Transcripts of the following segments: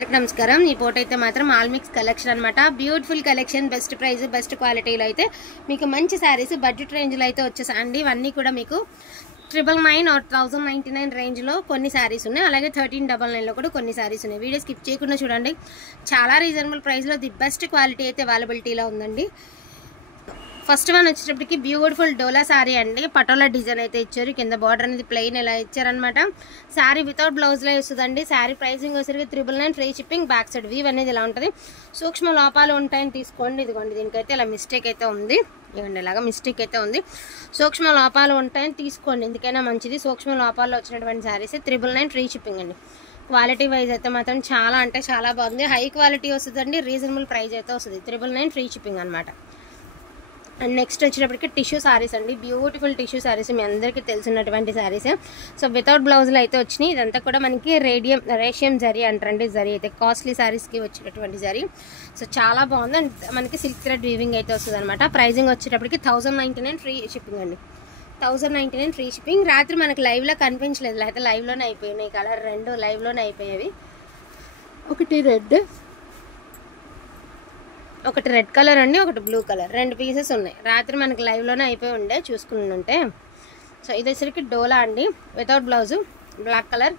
నమస్కారం ఈ పోట అయితే మాత్రం ఆల్ మిక్స్ కలెక్షన్ అన్నమాట. Beautiful collection, best price, best క్వాలిటీలో అయితే మీకు మంచి సారీస్ బడ్జెట్ రేంజ్లో అయితే వచ్చేసాయండి. ఇవన్నీ కూడా మీకు 999 or 1099 రేంజ్లో కొన్ని సారీస్ ఉన్నాయి. అలాగే 1399లో కూడా కొన్ని సారీస్ ఉన్నాయి. వీడియో స్కిప్ చేయకుండా చూడండి. చాలా రీజనబుల్ ప్రైస్లో ది బెస్ట్ క్వాలిటీ అయితే అవైలబిలిటీలో ఉందండి. ఫస్ట్ వన్ వచ్చేటప్పటికి బ్యూటిఫుల్ డోలా సారీ అండి. పటోలా డిజైన్ అయితే ఇచ్చారు. కింద బార్డర్ అనేది ప్లెయిన్ ఇలా ఇచ్చారనమాట. సారీ వితౌట్ బ్లౌజ్లో వస్తుందండి. సారీ ప్రైసింగ్ వచ్చేసరికి 999 free shipping. Back side weave అనేది ఇలా ఉంటుంది. సూక్ష్మ లోపాలు ఉంటాయని తీసుకోండి. ఇదిగోండి దీనికైతే ఇలా మిస్టేక్ అయితే ఉంది. ఇదిగోండి ఇలాగా మిస్టేక్ అయితే ఉంది. సూక్ష్మ లోపాలు ఉంటాయని తీసుకోండి, ఎందుకైనా మంచిది. సూక్ష్మ లోపాల్లో వచ్చినటువంటి సారీస్ 999 ఫ్రీ షిప్పింగ్ అండి. క్వాలిటీ వైజ్ అయితే మాత్రం చాలా అంటే చాలా బాగుంది. హై క్వాలిటీ వస్తుందండి. రీజనబుల్ ప్రైస్ అయితే వస్తుంది. 999 ఫ్రీ షిప్పింగ్ అనమాట. అండ్ నెక్స్ట్ వచ్చేటప్పటికి టిష్యూ సారీస్ అండి. బ్యూటిఫుల్ టిష్యూ సారీస్ మీ అందరికీ తెలిసినటువంటి సారీస్. సో వితౌట్ బ్లౌజ్లో అయితే వచ్చినాయి. ఇదంతా కూడా మనకి రేషియం జరీ అంటారండి. జరీ అయితే కాస్ట్లీ సారీస్కి వచ్చేటటువంటి జరీ. సో చాలా బాగుంది. అండ్ మనకి సిల్క్ థ్రెడ్ వీవింగ్ అయితే వస్తుంది అనమాట. ప్రైజింగ్ వచ్చేటప్పటికి 1099 ఫ్రీ షిప్పింగ్ అండి. 1099 ఫ్రీ షిప్పింగ్. రాత్రి మనకి లైవ్లో కనిపించలేదు, లేకపోతే లైవ్లోనే అయిపోయినాయి. కలర్ రెండు లైవ్లోనే అయిపోయేవి. ఒకటి రెడ్ కలర్ అండి, ఒకటి బ్లూ కలర్, రెండు పీసెస్ ఉన్నాయి. రాత్రి మనకి లైవ్లోనే అయిపోయి ఉండే చూసుకుని ఉంటే. సో ఇది వచ్చరికి డోలా అండి, without blouse, black colour.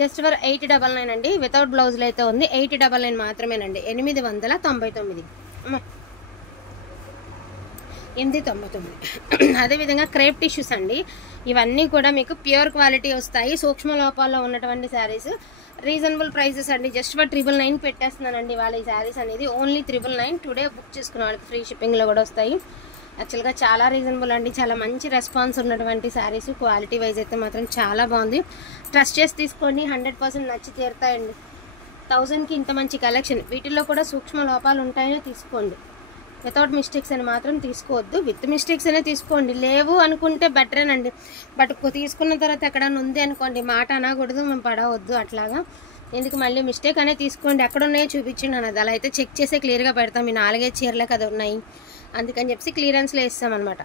Just for 899 అండి. వితౌట్ బ్లౌజ్లో అయితే ఉంది. 899 మాత్రమేనండి. 899. 899. అదేవిధంగా క్రేప్ టిష్యూస్ అండి. ఇవన్నీ కూడా మీకు ప్యూర్ క్వాలిటీ వస్తాయి. సూక్ష్మ లోపాల్లో ఉన్నటువంటి శారీస్. రీజనబుల్ ప్రైసెస్ అండి. జస్ట్ ఫర్ 999 పెట్టేస్తున్నానండి వాళ్ళ ఈ శారీస్ అనేది. ఓన్లీ 999. టుడే బుక్ చేసుకున్న వాళ్ళకి ఫ్రీ షిప్పింగ్లో కూడా వస్తాయి. యాక్చువల్గా చాలా రీజనబుల్ అండి. చాలా మంచి రెస్పాన్స్ ఉన్నటువంటి శారీస్. క్వాలిటీ వైజ్ అయితే మాత్రం చాలా బాగుంది. ట్రస్ట్ చేసి తీసుకోండి. 100% నచ్చి తీరుతాయండి. 1000కి ఇంత మంచి కలెక్షన్. వీటిల్లో కూడా సూక్ష్మ లోపాలు ఉంటాయని తీసుకోండి. వితౌట్ మిస్టేక్స్ అని మాత్రం తీసుకోవద్దు. విత్ మిస్టేక్స్ అనే తీసుకోండి. లేవు అనుకుంటే బెటరేనండి. బట్ తీసుకున్న తర్వాత ఎక్కడన్నా ఉంది అనుకోండి, మాట అనకూడదు, మేము పడవద్దు. అట్లాగా ఎందుకు మళ్ళీ మిస్టేక్ అనే తీసుకోండి. ఎక్కడ ఉన్నాయో చూపించండి అన్నది. అలా అయితే చెక్ చేసే క్లియర్గా పెడతాం. మీ 4 చీరలే కదా ఉన్నాయి, అందుకని చెప్పి క్లియరెన్స్లో ఇస్తామన్నమాట.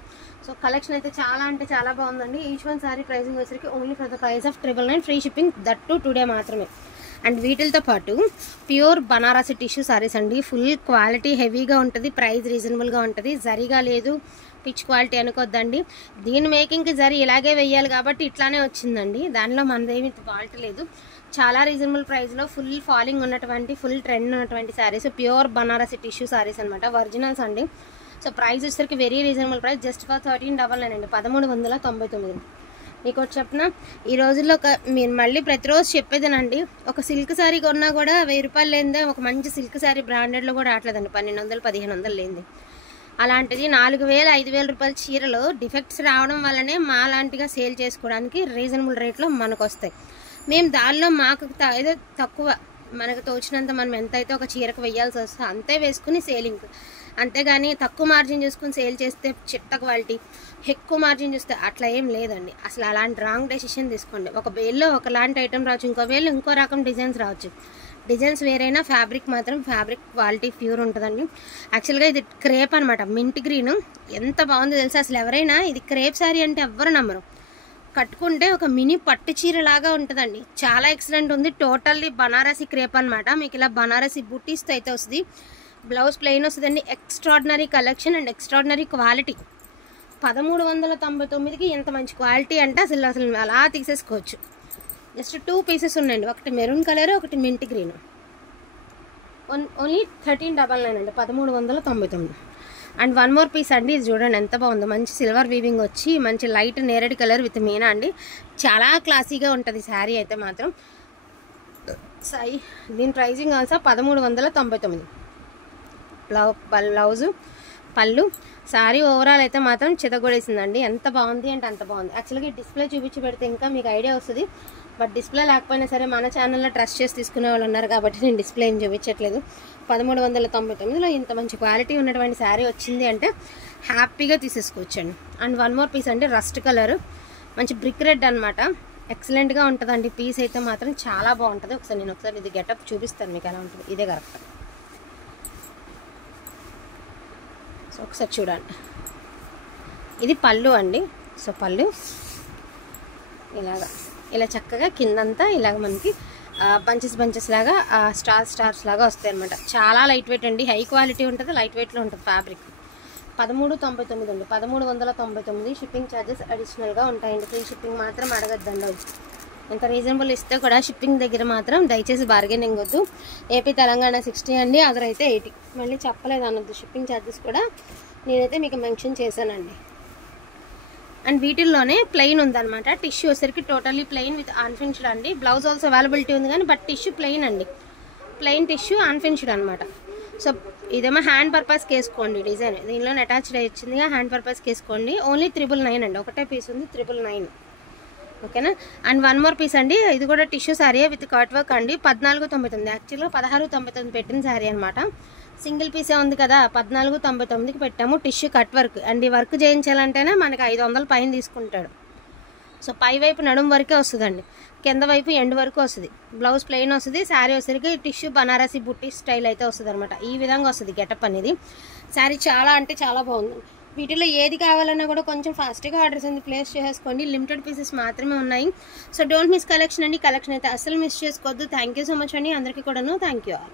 సో కలెక్షన్ అయితే చాలా అంటే చాలా బాగుందండి. ఈచ్ వన్ సారీ ప్రైసింగ్ వచ్చరికి only for the price of 999 free shipping. That to today మాత్రమే. అండ్ వీటితో పాటు ప్యూర్ బనారసి టిష్యూ సారీస్ అండి. ఫుల్ క్వాలిటీ హెవీగా ఉంటుంది. ప్రైస్ రీజనబుల్గా ఉంటుంది. జరీగా లేదు, పిచ్ క్వాలిటీ అనుకోద్దండి. దీని మేకింగ్కి జరీ ఇలాగే వెయ్యాలి కాబట్టి ఇట్లానే వచ్చిందండి. దానిలో మనదేమి ఫాల్ట్ లేదు. చాలా రీజనబుల్ ప్రైస్లో ఫుల్ ఫాలింగ్ ఉన్నటువంటి, ఫుల్ ట్రెండ్ ఉన్నటువంటి శారీస్. ప్యూర్ బనారసి టిష్యూ సారీస్ అనమాట. ఒరిజినల్స్ అండి. సో ప్రైస్ వచ్చేసరికి very reasonable price. Just for 1399 అండి. 1399. మీకు ఒకటి చెప్పిన, ఈ రోజుల్లో మీరు మళ్ళీ ప్రతిరోజు చెప్పేదేనండి. ఒక సిల్క్ శారీ కొన్నా కూడా 1000 రూపాయలు లేనిదే ఒక మంచి సిల్క్ శారీ బ్రాండెడ్లో కూడా రావట్లేదండి. 1200, 1500 లేనిది. అలాంటిది 4000, 5000 రూపాయల చీరలు డిఫెక్ట్స్ రావడం వల్లనే మా లాంటిగా సేల్ చేసుకోవడానికి రీజనబుల్ రేట్లో మనకు వస్తాయి. మేము దానిలో మాకు ఏదో తక్కువ, మనకు తోచినంత మనం ఎంతైతే ఒక చీరకు వేయాల్సి వస్తే అంతే వేసుకుని సేలింగ్. అంతేగాని తక్కువ మార్జిన్ చేసుకుని సేల్ చేస్తే చిట్ట క్వాలిటీ, ఎక్కువ మార్జిన్ చేస్తే అట్లా ఏం లేదండి. అసలు అలాంటి రాంగ్ డెసిషన్ తీసుకోండి. ఒక వేల్లో ఒకలాంటి ఐటమ్ రావచ్చు, ఇంకో వేళ్ళు ఇంకో రకం డిజైన్స్ రావచ్చు. డిజైన్స్ వేరైనా ఫ్యాబ్రిక్ మాత్రం ఫ్యాబ్రిక్ క్వాలిటీ ప్యూర్ ఉంటుందండి. యాక్చువల్గా ఇది క్రేప్ అనమాట. మింట్ గ్రీన్ ఎంత బాగుందో తెలుసా. అసలు ఎవరైనా ఇది క్రేప్ శారీ అంటే ఎవ్వరు నమ్మరు. కట్టుకుంటే ఒక మినీ పట్టు చీర లాగా ఉంటుందండి. చాలా ఎక్సలెంట్ ఉంది. టోటల్లీ బనారసి క్రేప్ అనమాట. మీకు ఇలా బనారసి బుట్టీస్తో అయితే వస్తుంది. బ్లౌజ్ ప్లెయిన్ వస్తుందండి. Extraordinary collection and extraordinary quality. 1399కి ఎంత మంచి క్వాలిటీ అంటే అసలు అలా తీసేసుకోవచ్చు. జస్ట్ 2 పీసెస్ ఉన్నాయండి. ఒకటి మెరూన్ కలర్, ఒకటి మింట్ గ్రీన్. ఓన్లీ 1399 అండి. 1399. అండ్ వన్ మోర్ పీస్ అండి. ఇది చూడండి ఎంత బాగుందో. మంచి సిల్వర్ వీవింగ్ వచ్చి మంచి లైట్ నేరేడ్ కలర్ విత్ మీనా అండి. చాలా క్లాసీగా ఉంటుంది శారీ అయితే మాత్రం. దీని ప్రైజింగ్ ఆల్సో 1399. బ్లౌజు, పళ్ళు, శారీ ఓవరాల్ అయితే మాత్రం చితగొడేసిందండి. ఎంత బాగుంది అంటే అంత బాగుంది. యాక్చువల్గా డిస్ప్లే చూపించి పెడితే ఇంకా మీకు ఐడియా వస్తుంది. బట్ డిస్ప్లే లేకపోయినా సరే మన ఛానల్లో ట్రస్ట్ చేసి తీసుకునే వాళ్ళు ఉన్నారు కాబట్టి నేను డిస్ప్లే ఏం చూపించట్లేదు. 1399లో ఇంత మంచి క్వాలిటీ ఉన్నటువంటి శారీ వచ్చింది అంటే హ్యాపీగా తీసేసుకోవచ్చండి. అండ్ వన్ మోర్ పీస్ అండి. రస్ట్ కలర్, మంచి బ్రిక్ రెడ్ అనమాట. ఎక్సలెంట్గా ఉంటుందండి. పీస్ అయితే మాత్రం చాలా బాగుంటుంది. ఒకసారి ఇది గెటప్ చూపిస్తాను మీకు ఎలా ఉంటుంది. ఇదే కరెక్ట్. సో ఒకసారి చూడండి. ఇది పళ్ళు అండి. సో పళ్ళు ఇలా చక్కగా కిందంతా ఇలాగ మనకి బంచెస్ లాగా స్టార్స్ లాగా వస్తాయి అనమాట. చాలా లైట్ వెయిట్ అండి, హై క్వాలిటీ ఉంటుంది, లైట్ వెయిట్లో ఉంటుంది ఫ్యాబ్రిక్. 1399 అండి, 1399. షిప్పింగ్ ఛార్జెస్ అడిషనల్గా ఉంటాయండి. ఫ్రీ షిప్పింగ్ మాత్రం అడగద్దండి. ఎంత రీజనబుల్ ఇస్తే కూడా షిప్పింగ్ దగ్గర మాత్రం దయచేసి బార్గెనింగ్ వద్దు. ఏపీ తెలంగాణ 60 అండి, అదర్ అయితే 80. మళ్ళీ చెప్పలేదు అనొద్దు, షిప్పింగ్ ఛార్జెస్ కూడా నేనైతే మీకు మెన్షన్ చేశానండి. అండ్ వీటిల్లోనే ప్లెయిన్ ఉందన్నమాట. టిష్యూ వచ్చేసరికి టోటల్లీ ప్లెయిన్ విత్ అన్ఫినిష్డ్ అండి. బ్లౌజ్ ఆల్సో అవైలబిలిటీ ఉంది కానీ బట్ టిష్యూ ప్లెయిన్ అండి, ప్లెయిన్ టిష్యూ అన్ఫినిష్డ్ అనమాట. సో ఇదేమో హ్యాండ్ పర్పస్కి వేసుకోండి డిజైన్, దీనిలో అటాచ్డ్ వచ్చిందిగా హ్యాండ్ పర్పస్కి వేసుకోండి. ఓన్లీ 999 అండి, ఒకటే పీస్ ఉంది 999. ఓకేనా. అండ్ వన్ మోర్ పీస్ అండి, ఇది కూడా tissue sari with cut work అండి. 1499, యాక్చువల్గా 1699 పెట్టిన శారీ అనమాట. సింగిల్ పీసే ఉంది కదా, 1499కి పెట్టాము. టిష్యూ కట్ వర్క్ అండ్ ఈ వర్క్ చేయించాలంటేనే మనకి 500 పైన తీసుకుంటాడు. సో పై వైపు నడుము వరకే వస్తుందండి, కింద వైపు ఎండ్ వరకు వస్తుంది. బ్లౌజ్ ప్లెయిన్ వస్తుంది, శారీ వచ్చేసరికి టిష్యూ బనారసి బుట్టి స్టైల్ అయితే వస్తుంది అనమాట. ఈ విధంగా వస్తుంది గెటప్ అనేది. శారీ చాలా అంటే చాలా బాగుంది. వీటిలో ఏది కావాలన్నా కూడా కొంచెం ఫాస్ట్గా ఆర్డర్స్ అనేది ప్లేస్ చేసుకోండి. లిమిటెడ్ పీసెస్ మాత్రమే ఉన్నాయి. సో డోంట్ మిస్ కలెక్షన్ అండి. కలెక్షన్ అయితే అస్సలు మిస్ చేసుకోవద్దు. థ్యాంక్ యూ సో మచ్ అండి అందరికీ కూడాను. Thank you all.